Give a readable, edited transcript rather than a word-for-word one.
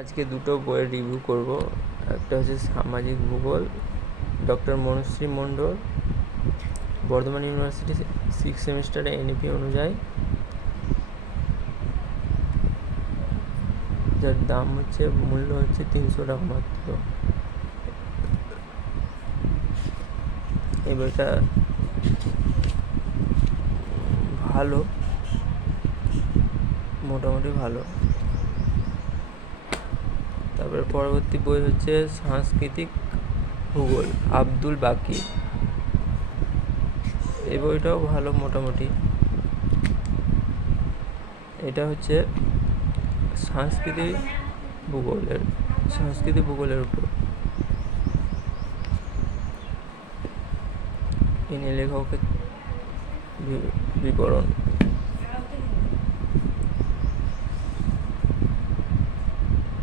আজকে দুটো বইয়ের রিভিউ করব। একটা হচ্ছে সামাজিক ভূগোল, ডক্টর মনুশ্রী মণ্ডল, বর্ধমান ইউনিভার্সিটি 6th সেমিস্টারে এনইপি অনুযায়ী, যার দাম হচ্ছে মূল্য হচ্ছে 300 টাকা মাত্র। এই বইটা ভালো, মোটামুটি ভালো। তারপরে পরবর্তী বই হচ্ছে সাংস্কৃতিক ভূগোল, আব্দুল বাকি। এই বইটাও ভালো মোটামুটি। এটা হচ্ছে সাংস্কৃতিক ভূগোলের উপর। ইনি লেখকের বিবরণ।